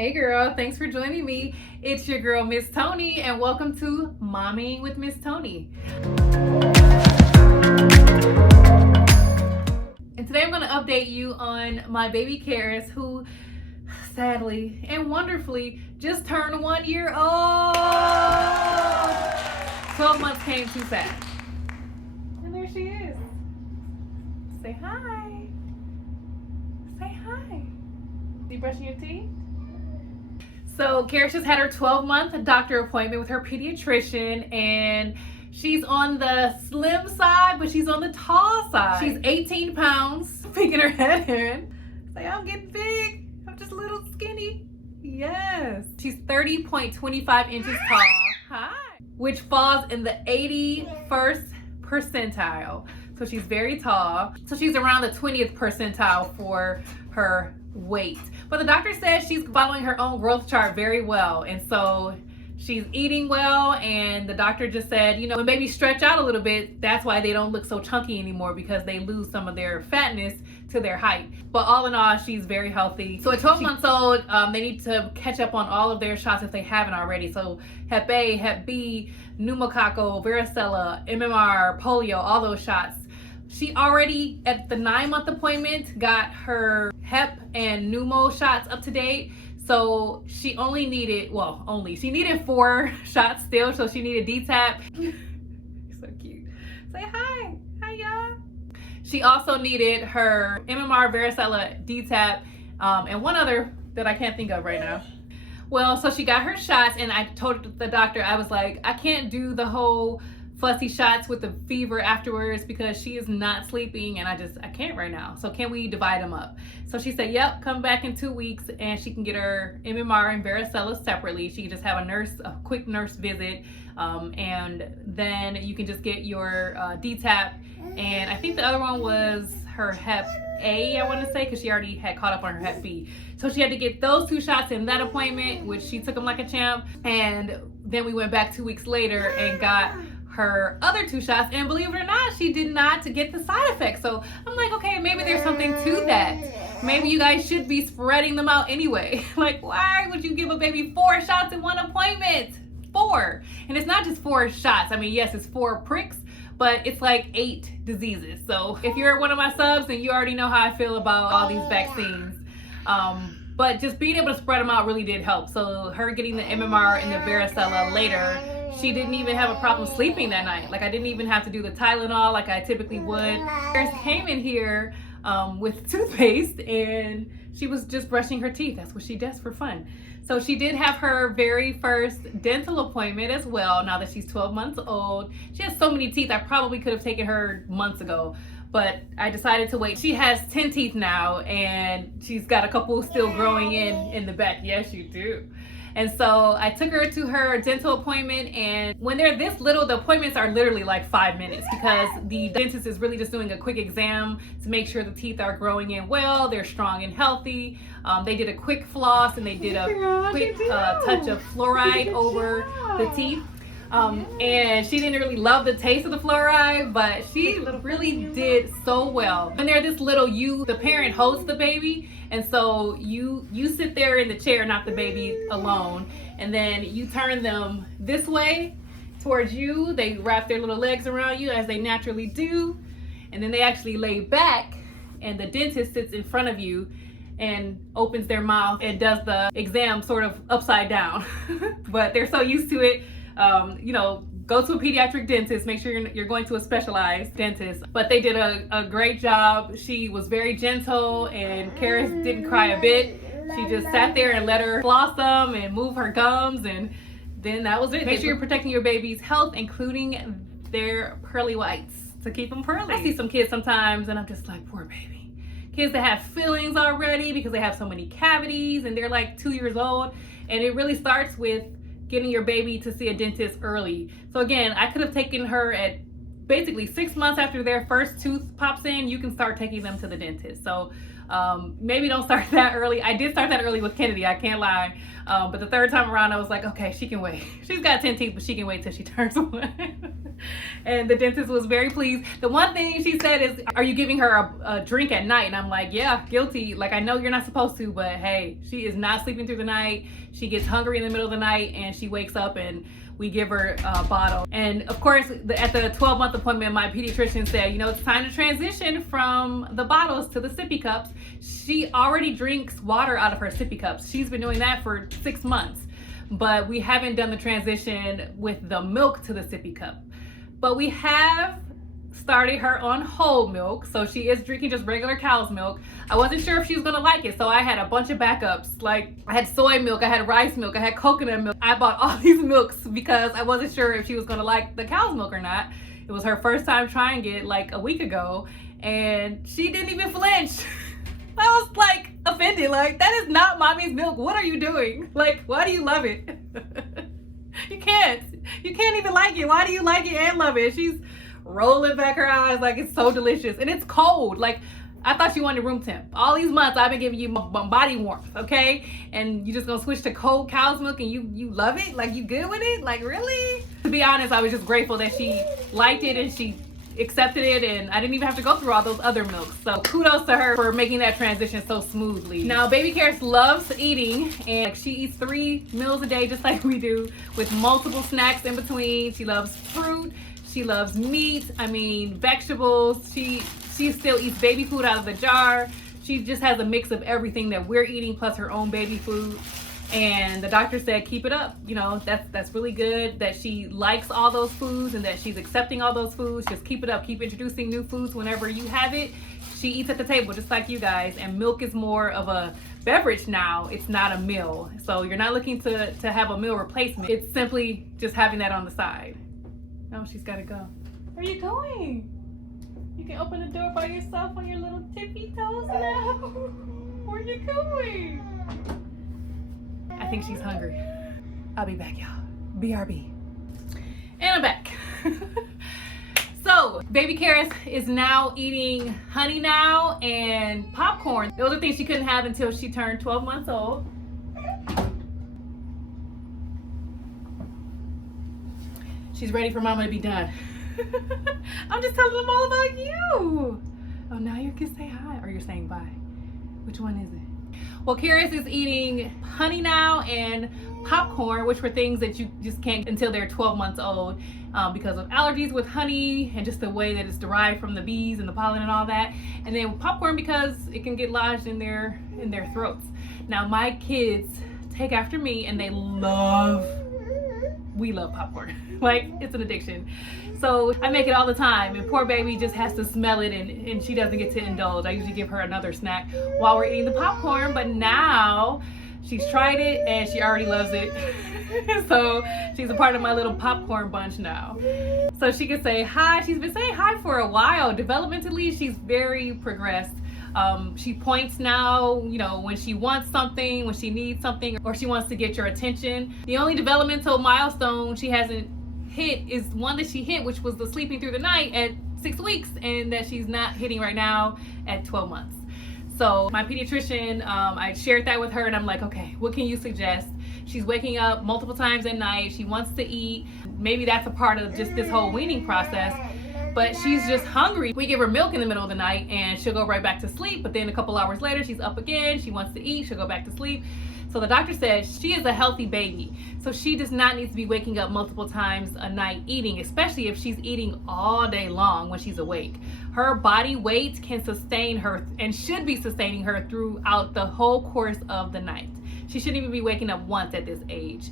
Hey girl, thanks for joining me. It's your girl, Miss Toni, and welcome to Momming with Miss Toni. And today I'm going to update you on my baby Karis, who sadly and wonderfully just turned 1 year old. 12 months came too fast. And there she is. Say hi. Say hi. You brushing your teeth? So Karis just had her 12-month doctor appointment with her pediatrician, and she's on the slim side, but she's on the tall side. She's 18 pounds, peeking her head in. Say, I'm getting big. I'm just a little skinny. Yes. She's 30.25 inches tall. Hi. Which falls in the 81st percentile. So she's very tall. So she's around the 20th percentile for her weight. But the doctor says she's following her own growth chart very well. And so she's eating well. And the doctor just said, when babies stretch out a little bit, that's why they don't look so chunky anymore, because they lose some of their fatness to their height. But all in all, she's very healthy. So at 12 months old, they need to catch up on all of their shots if they haven't already. So Hep A, Hep B, pneumococcal, varicella, MMR, polio, all those shots. She already, at the 9-month appointment, got her Hep and pneumo shots up to date. So she only needed, she needed 4 shots still. So she needed DTaP. So cute. Say hi. Hi, y'all. She also needed her MMR, varicella, DTaP, and one other that I can't think of right now. Well, so she got her shots, and I told the doctor, I was like, I can't do the whole fussy shots with the fever afterwards because she is not sleeping, and I can't right now. So can we divide them up? So she said, yep, come back in 2 weeks and she can get her MMR and varicella separately. She can just have a quick nurse visit, and then you can just get your DTaP, and I think the other one was her Hep A, I want to say, because she already had caught up on her Hep B. So she had to get those 2 shots in that appointment, which she took them like a champ, and then we went back 2 weeks later and got her other 2 shots, and believe it or not, she did not get the side effects. So I'm like, okay, maybe there's something to that. Maybe you guys should be spreading them out anyway. Like, why would you give a baby 4 shots in one appointment? 4. And it's not just 4 shots. I mean, yes, it's 4 pricks, but it's like 8 diseases. So if you're one of my subs, then you already know how I feel about all these vaccines. But just being able to spread them out really did help. So her getting the MMR and the varicella later, she didn't even have a problem sleeping that night. Like, I didn't even have to do the Tylenol like I typically would. Karis came in here with toothpaste, and she was just brushing her teeth. That's what she does for fun. So she did have her very first dental appointment as well, now that she's 12 months old. She has so many teeth, I probably could have taken her months ago, but I decided to wait. She has 10 teeth now, and she's got a couple still growing in the back. Yes, you do. And so I took her to her dental appointment, and when they're this little, the appointments are literally like 5 minutes, because the dentist is really just doing a quick exam to make sure the teeth are growing in well, they're strong and healthy. They did a quick floss, and they did a quick touch of fluoride over the teeth. And she didn't really love the taste of the fluoride, but she really did so well. When they're this little, the parent holds the baby, and so you sit there in the chair, not the baby alone, and then you turn them this way towards you. They wrap their little legs around you as they naturally do, and then they actually lay back, and the dentist sits in front of you and opens their mouth and does the exam sort of upside down. But they're so used to it. Go to a pediatric dentist, make sure you're going to a specialized dentist. But they did a great job. She was very gentle, and Karis didn't cry a bit. She just sat there and let her floss them and move her gums, and then that was it. Make sure you're protecting your baby's health, including their pearly whites, to keep them pearly. I see some kids sometimes, and I'm just like, poor baby. Kids that have fillings already because they have so many cavities, and they're like 2 years old, and it really starts with getting your baby to see a dentist early. So again, I could have taken her at basically 6 months after their first tooth pops in. You can start taking them to the dentist. So Maybe don't start that early. I did start that early with Kennedy, I can't lie. But the third time around, I was like, okay, she can wait. She's got 10 teeth, but she can wait till she turns 1. And the dentist was very pleased. The one thing she said is, are you giving her a drink at night? And I'm like, yeah, guilty. Like, I know you're not supposed to, but hey, she is not sleeping through the night. She gets hungry in the middle of the night and she wakes up and we give her a bottle. And of course, at the 12-month appointment, my pediatrician said, you know, it's time to transition from the bottles to the sippy cups. She already drinks water out of her sippy cups. She's been doing that for 6 months, but we haven't done the transition with the milk to the sippy cup. But we have started her on whole milk, so she is drinking just regular cow's milk. I wasn't sure if she was gonna like it, so I had a bunch of backups. Like, I had soy milk, I had rice milk, I had coconut milk. I bought all these milks because I wasn't sure if she was gonna like the cow's milk or not. It was her first time trying it like a week ago, and she didn't even flinch. I was like offended, like, that is not mommy's milk. What are you doing? Like, why do you love it? You can't even like it. Why do you like it and love it? She's rolling back her eyes like it's so delicious, and it's cold. Like, I thought you wanted room temp. All these months I've been giving you body warmth, okay? And you just gonna switch to cold cow's milk and you love it? Like, you good with it? Like, really? To be honest, I was just grateful that she liked it and she accepted it, and I didn't even have to go through all those other milks. So kudos to her for making that transition so smoothly. Now, Baby Karis loves eating, and she eats 3 meals a day just like we do, with multiple snacks in between. She loves fruit. She loves meat, vegetables. She still eats baby food out of the jar. She just has a mix of everything that we're eating plus her own baby food. And the doctor said, keep it up. You know, that's really good that she likes all those foods and that she's accepting all those foods. Just keep it up. Keep introducing new foods whenever you have it. She eats at the table just like you guys. And milk is more of a beverage now. It's not a meal. So you're not looking to have a meal replacement. It's simply just having that on the side. Oh, she's got to go. Where are you going? You can open the door by yourself on your little tippy toes now. Where are you going? I think she's hungry. I'll be back, y'all. BRB. And I'm back. So, Baby Karis is now eating honey now and popcorn. Those are things she couldn't have until she turned 12 months old. She's ready for mama to be done. I'm just telling them all about you. Oh, now you can say hi, or you're saying bye. Which one is it? Well, Karis is eating honey now and popcorn, which were things that you just can't until they're 12 months old because of allergies with honey and just the way that it's derived from the bees and the pollen and all that. And then popcorn because it can get lodged in their throats. Now, my kids take after me and we love popcorn. Like, it's an addiction. So I make it all the time, and poor baby just has to smell it, and she doesn't get to indulge. I usually give her another snack while we're eating the popcorn, but now she's tried it and she already loves it. So she's a part of my little popcorn bunch now. So she can say hi. She's been saying hi for a while. Developmentally, she's very progressed. She points now, you know, when she wants something, when she needs something, or she wants to get your attention. The only developmental milestone she hasn't hit is one that she hit, which was the sleeping through the night at 6 weeks, and that she's not hitting right now at 12 months. So my pediatrician, I shared that with her, and I'm like, okay, what can you suggest? She's waking up multiple times at night. She wants to eat. Maybe that's a part of just this whole weaning process. But she's just hungry. We give her milk in the middle of the night and she'll go right back to sleep. But then a couple hours later, she's up again. She wants to eat. She'll go back to sleep. So the doctor said she is a healthy baby. So she does not need to be waking up multiple times a night eating, especially if she's eating all day long when she's awake. Her body weight can sustain her and should be sustaining her throughout the whole course of the night. She shouldn't even be waking up once at this age.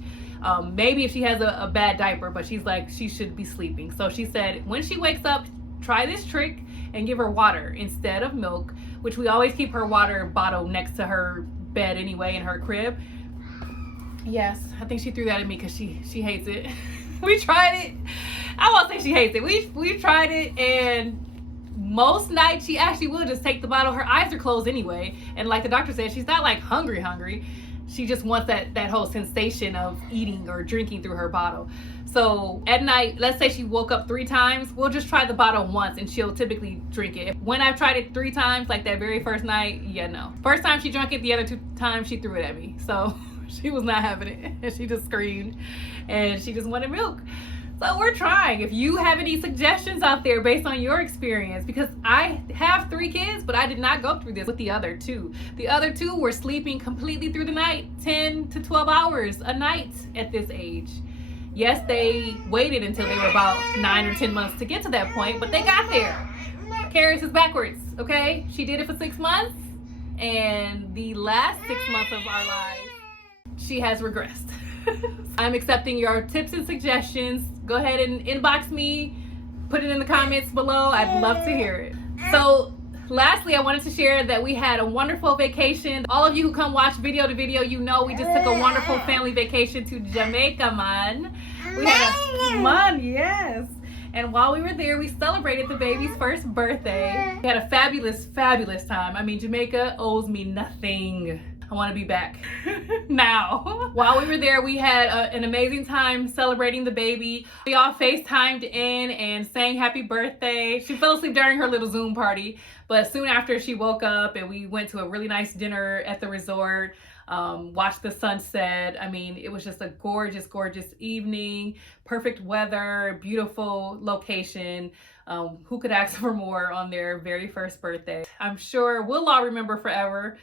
Maybe if she has a bad diaper, but she's like, she should be sleeping. So she said, when she wakes up, try this trick and give her water instead of milk, which we always keep her water bottle next to her bed anyway in her crib. Yes, I think she threw that at me because she hates it. We tried it. I won't say she hates it. We've tried it, and most nights she actually will just take the bottle. Her eyes are closed anyway, and like the doctor said, she's not like hungry. she just wants that whole sensation of eating or drinking through her bottle. So at night, let's say she woke up 3 times, we'll just try the bottle once and she'll typically drink it. When I've tried it 3 times, like that very first night, yeah, no. First time she drank it, the other 2 times she threw it at me. So she was not having it, and she just screamed and she just wanted milk. So we're trying. If you have any suggestions out there based on your experience, because I have 3 kids, but I did not go through this with the other 2. The other 2 were sleeping completely through the night, 10 to 12 hours a night at this age. Yes, they waited until they were about 9 or 10 months to get to that point, but they got there. Karis is backwards, okay? She did it for 6 months, and the last 6 months of our lives, she has regressed. I'm accepting your tips and suggestions. Go ahead and inbox me, put it in the comments below. I'd love to hear it. So lastly, I wanted to share that we had a wonderful vacation. All of you who come watch video to video, you know we just took a wonderful family vacation to Jamaica, man. We had a man, yes. And while we were there, we celebrated the baby's first birthday. We had a fabulous, fabulous time. I mean, Jamaica owes me nothing. I want to be back now. While we were there, we had an amazing time celebrating the baby. We all FaceTimed in and sang happy birthday. She fell asleep during her little Zoom party, but soon after she woke up and we went to a really nice dinner at the resort, watched the sunset. I mean, it was just a gorgeous, gorgeous evening, perfect weather, beautiful location. Who could ask for more on their very first birthday? I'm sure we'll all remember forever.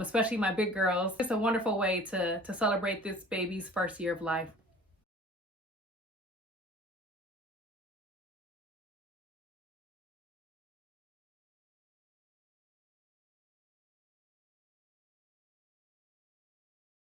Especially my big girls. It's a wonderful way to celebrate this baby's first year of life.